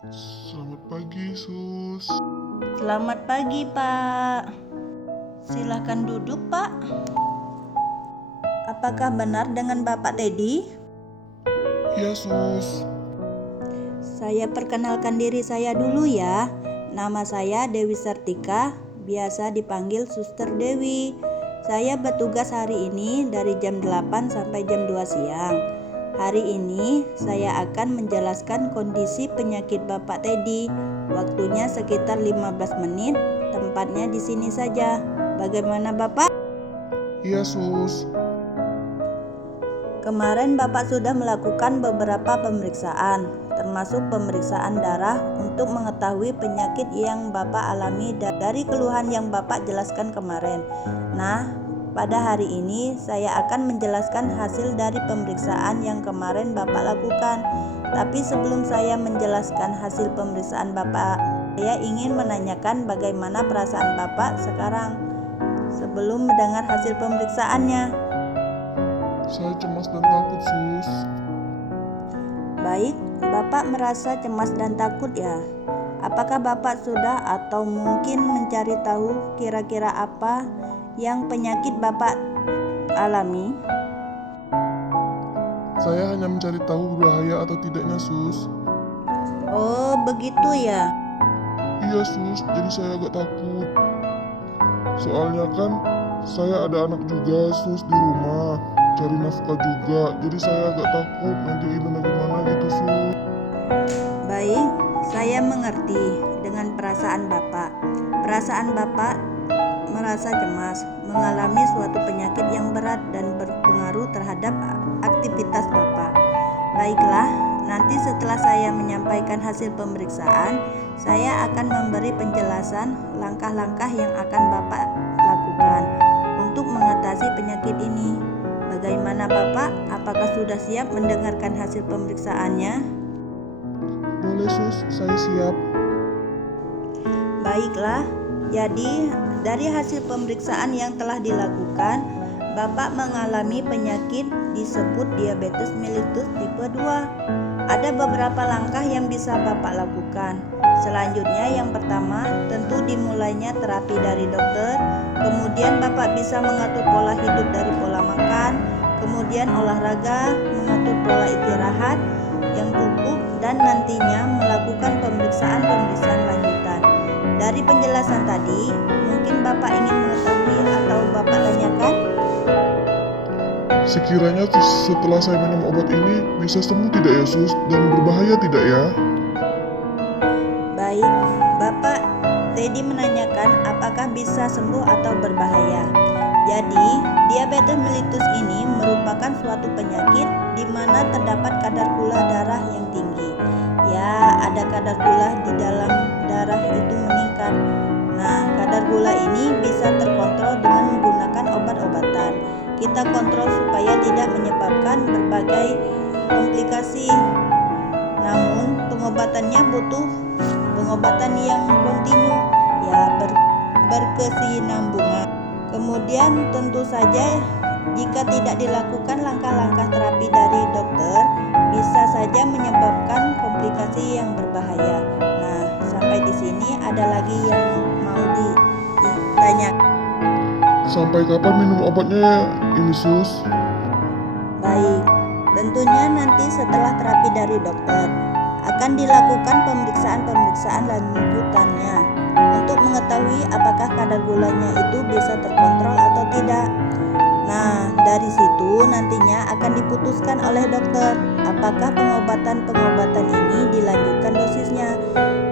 Selamat pagi, Sus. Selamat pagi, Pak. Silakan duduk, Pak. Apakah benar dengan Bapak Teddy? Iya, Sus. Saya perkenalkan diri saya dulu ya. Nama saya Dewi Sartika, biasa dipanggil Suster Dewi. Saya bertugas hari ini dari jam 8 sampai jam 2 siang. Hari ini saya akan menjelaskan kondisi penyakit Bapak Teddy. Waktunya sekitar 15 menit, tempatnya di sini saja. Bagaimana Bapak? Iya, Sus. Kemarin Bapak sudah melakukan beberapa pemeriksaan, termasuk pemeriksaan darah untuk mengetahui penyakit yang Bapak alami dari keluhan yang Bapak jelaskan kemarin. Nah, pada hari ini saya akan menjelaskan hasil dari pemeriksaan yang kemarin Bapak lakukan. Tapi sebelum saya menjelaskan hasil pemeriksaan Bapak, saya ingin menanyakan bagaimana perasaan Bapak sekarang sebelum mendengar hasil pemeriksaannya. Saya cemas dan takut, Sus. Baik, Bapak merasa cemas dan takut ya. Apakah Bapak sudah atau mungkin mencari tahu kira-kira apa yang penyakit Bapak alami? Saya hanya mencari tahu berbahaya atau tidaknya, Sus. Oh, begitu ya. Iya, Sus. Jadi saya agak takut. Soalnya kan saya ada anak juga, Sus, di rumah. Cari nafkah juga. Jadi saya agak takut nanti Ilona gimana gitu, Sus. Baik, saya mengerti dengan perasaan Bapak. Perasaan Bapak merasa cemas, mengalami suatu penyakit yang berat dan berpengaruh terhadap aktivitas Bapak. Baiklah, nanti setelah saya menyampaikan hasil pemeriksaan, saya akan memberi penjelasan langkah-langkah yang akan Bapak lakukan untuk mengatasi penyakit ini. Bagaimana Bapak? Apakah sudah siap mendengarkan hasil pemeriksaannya? Boleh, Sus. Saya siap. Baiklah, jadi dari hasil pemeriksaan yang telah dilakukan, Bapak mengalami penyakit disebut diabetes mellitus tipe 2. Ada beberapa langkah yang bisa Bapak lakukan. Selanjutnya yang pertama, tentu dimulainya terapi dari dokter. Kemudian Bapak bisa mengatur pola hidup dari pola makan, kemudian olahraga, mengatur pola istirahat yang cukup, dan nantinya melakukan pemeriksaan lanjutan. Dari penjelasan tadi, mungkin Bapak ingin mengetahui atau Bapak tanyakan? Sekiranya setelah saya minum obat ini bisa sembuh tidak ya, Sus? Dan berbahaya tidak ya? Baik, Bapak Teddy menanyakan apakah bisa sembuh atau berbahaya. Jadi, diabetes mellitus ini merupakan suatu penyakit di mana terdapat kadar gula darah yang tinggi. Ya, ada kadar gula di dalam darah itu meningkat. Nah, kadar gula ini bisa terkontrol dengan menggunakan obat-obatan. Kita kontrol supaya tidak menyebabkan berbagai komplikasi. Namun, pengobatannya butuh pengobatan yang kontinu, ya berkesinambungan. Kemudian tentu saja jika tidak dilakukan langkah-langkah terapi dari dokter, bisa saja menyebabkan komplikasi yang berbahaya. Nah, sampai di sini ada lagi yang mau ditanya. Sampai kapan minum obatnya ini, Sus? Baik, tentunya nanti setelah terapi dari dokter akan dilakukan pemeriksaan lanjutannya untuk mengetahui apakah kadar gulanya itu bisa terkontrol atau tidak. Nah, dari situ nantinya akan diputuskan oleh dokter apakah pengobatan ini dilanjutkan dosisnya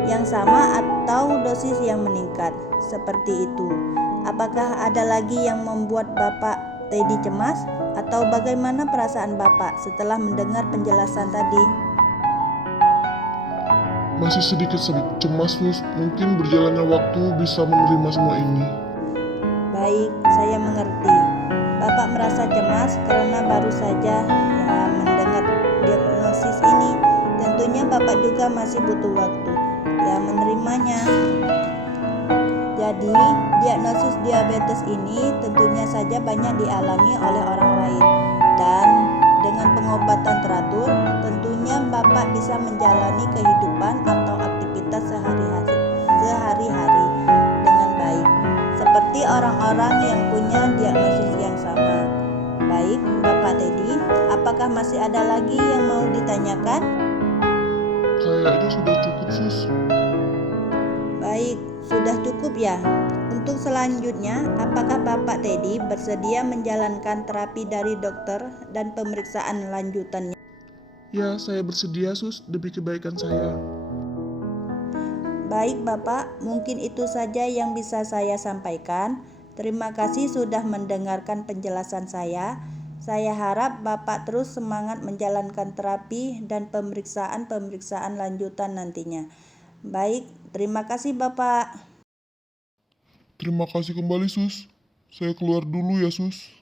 yang sama atau dosis yang meningkat. Seperti itu. Apakah ada lagi yang membuat Bapak Teddy cemas atau bagaimana perasaan Bapak setelah mendengar penjelasan tadi? Masih sedikit cemas, Sus. Mungkin berjalannya waktu bisa menerima semua ini. Baik, saya mengerti. Bapak merasa cemas karena baru saja mendengar diagnosis ini. Tentunya Bapak juga masih butuh waktu menerimanya. Jadi, diagnosis diabetes ini tentunya saja banyak dialami oleh orang lain dan dengan pengobatan teratur, tentunya Bapak bisa menjalani kehidupan atau aktivitas sehari-hari dengan baik, seperti orang-orang yang punya diagnosis yang sama. Baik, Bapak Teddy, apakah masih ada lagi yang mau ditanyakan? Kayaknya sudah cukup, Sus. Baik, sudah cukup ya. Untuk selanjutnya, apakah Bapak Teddy bersedia menjalankan terapi dari dokter dan pemeriksaan lanjutannya? Ya, saya bersedia, Sus, demi kebaikan saya. Baik Bapak, mungkin itu saja yang bisa saya sampaikan. Terima kasih sudah mendengarkan penjelasan saya. Saya harap Bapak terus semangat menjalankan terapi dan pemeriksaan lanjutan nantinya. Baik, terima kasih Bapak. Terima kasih kembali, Sus. Saya keluar dulu ya, Sus.